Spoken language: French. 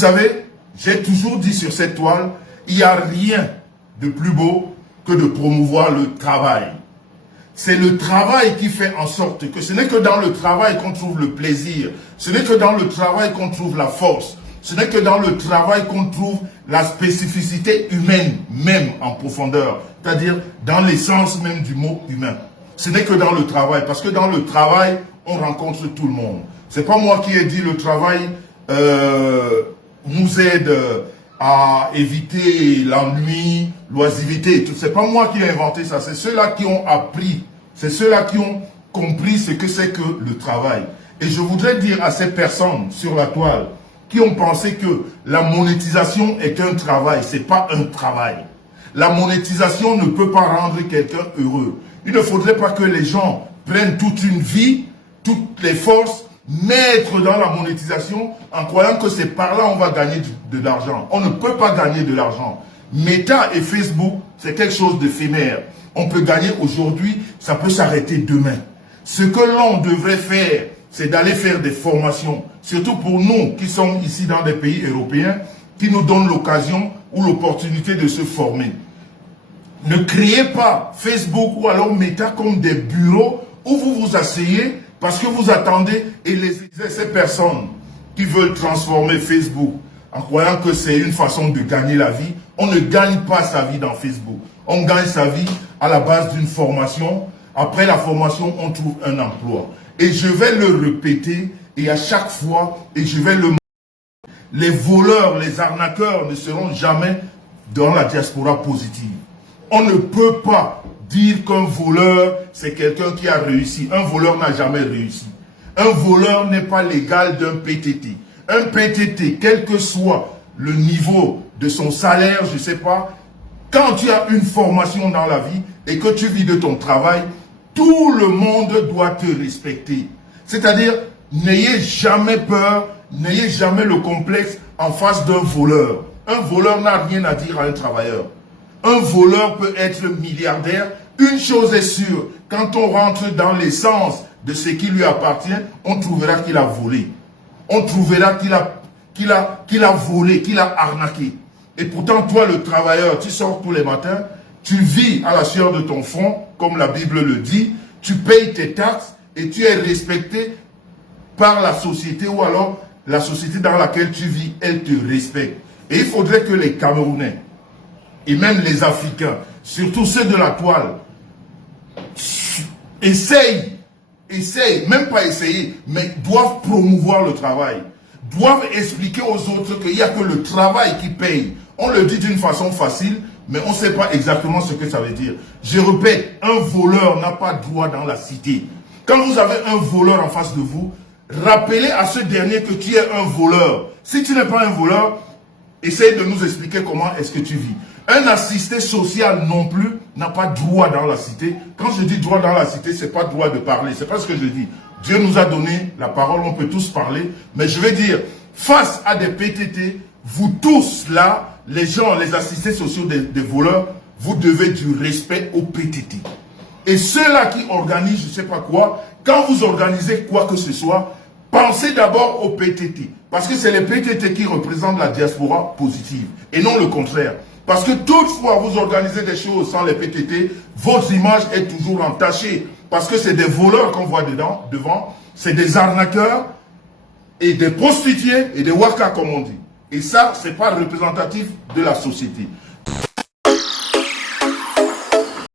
savez, j'ai toujours dit sur cette toile, il n'y a rien de plus beau que de promouvoir le travail. C'est le travail qui fait en sorte que ce n'est que dans le travail qu'on trouve le plaisir. Ce n'est que dans le travail qu'on trouve la force. Ce n'est que dans le travail qu'on trouve la spécificité humaine, même en profondeur. C'est-à-dire dans l'essence même du mot humain. Ce n'est que dans le travail. Parce que dans le travail, on rencontre tout le monde. C'est pas moi qui ai dit le travail nous aide à éviter l'ennui, l'oisivité et tout. C'est pas moi qui ai inventé ça. C'est ceux-là qui ont appris. C'est ceux-là qui ont compris ce que c'est que le travail. Et je voudrais dire à ces personnes sur la toile qui ont pensé que la monétisation est un travail. C'est pas un travail. La monétisation ne peut pas rendre quelqu'un heureux. Il ne faudrait pas que les gens prennent toute une vie, toutes les forces, mettre dans la monétisation en croyant que c'est par là on va gagner de l'argent. On ne peut pas gagner de l'argent. Meta et Facebook, c'est quelque chose d'éphémère. On peut gagner aujourd'hui, ça peut s'arrêter demain. Ce que l'on devrait faire, c'est d'aller faire des formations, surtout pour nous qui sommes ici dans des pays européens, qui nous donnent l'occasion ou l'opportunité de se former. Ne créez pas Facebook ou alors Meta comme des bureaux où vous vous asseyez parce que vous attendez et ces personnes qui veulent transformer Facebook en croyant que c'est une façon de gagner la vie. On ne gagne pas sa vie dans Facebook. On gagne sa vie à la base d'une formation. Après la formation, on trouve un emploi. Et je vais le répéter et à chaque fois, et je vais le... Les voleurs, les arnaqueurs ne seront jamais dans la diaspora positive. On ne peut pas dire qu'un voleur, c'est quelqu'un qui a réussi. Un voleur n'a jamais réussi. Un voleur n'est pas l'égal d'un PTT. Un PTT, quel que soit le niveau de son salaire, je ne sais pas, quand tu as une formation dans la vie et que tu vis de ton travail, tout le monde doit te respecter. C'est-à-dire, n'ayez jamais peur, n'ayez jamais le complexe en face d'un voleur. Un voleur n'a rien à dire à un travailleur. Un voleur peut être milliardaire. Une chose est sûre, quand on rentre dans l'essence de ce qui lui appartient, on trouvera qu'il a volé. On trouvera qu'il a volé, qu'il a arnaqué. Et pourtant, toi, le travailleur, tu sors tous les matins, tu vis à la sueur de ton front, comme la Bible le dit, tu payes tes taxes et tu es respecté par la société ou alors la société dans laquelle tu vis, elle te respecte. Et il faudrait que les Camerounais et même les Africains, surtout ceux de la toile, essayent, même pas essayer, mais doivent promouvoir le travail. Doivent expliquer aux autres qu'il n'y a que le travail qui paye. On le dit d'une façon facile, mais on ne sait pas exactement ce que ça veut dire. Je répète, un voleur n'a pas droit dans la cité. Quand vous avez un voleur en face de vous, rappelez à ce dernier que tu es un voleur. Si tu n'es pas un voleur, essaye de nous expliquer comment est-ce que tu vis. Un assisté social non plus n'a pas droit dans la cité. Quand je dis droit dans la cité, ce n'est pas droit de parler. C'est pas ce que je dis. Dieu nous a donné la parole, on peut tous parler. Mais je vais dire, face à des PTT, vous tous là, les gens, les assistés sociaux des voleurs, vous devez du respect aux PTT. Et ceux-là qui organisent, je ne sais pas quoi, quand vous organisez quoi que ce soit, pensez d'abord aux PTT. Parce que c'est les PTT qui représentent la diaspora positive. Et non le contraire. Parce que toutefois, vous organisez des choses sans les PTT, votre image est toujours entachée. Parce que c'est des voleurs qu'on voit devant, c'est des arnaqueurs et des prostituées et des wakas comme on dit. Et ça, ce n'est pas représentatif de la société.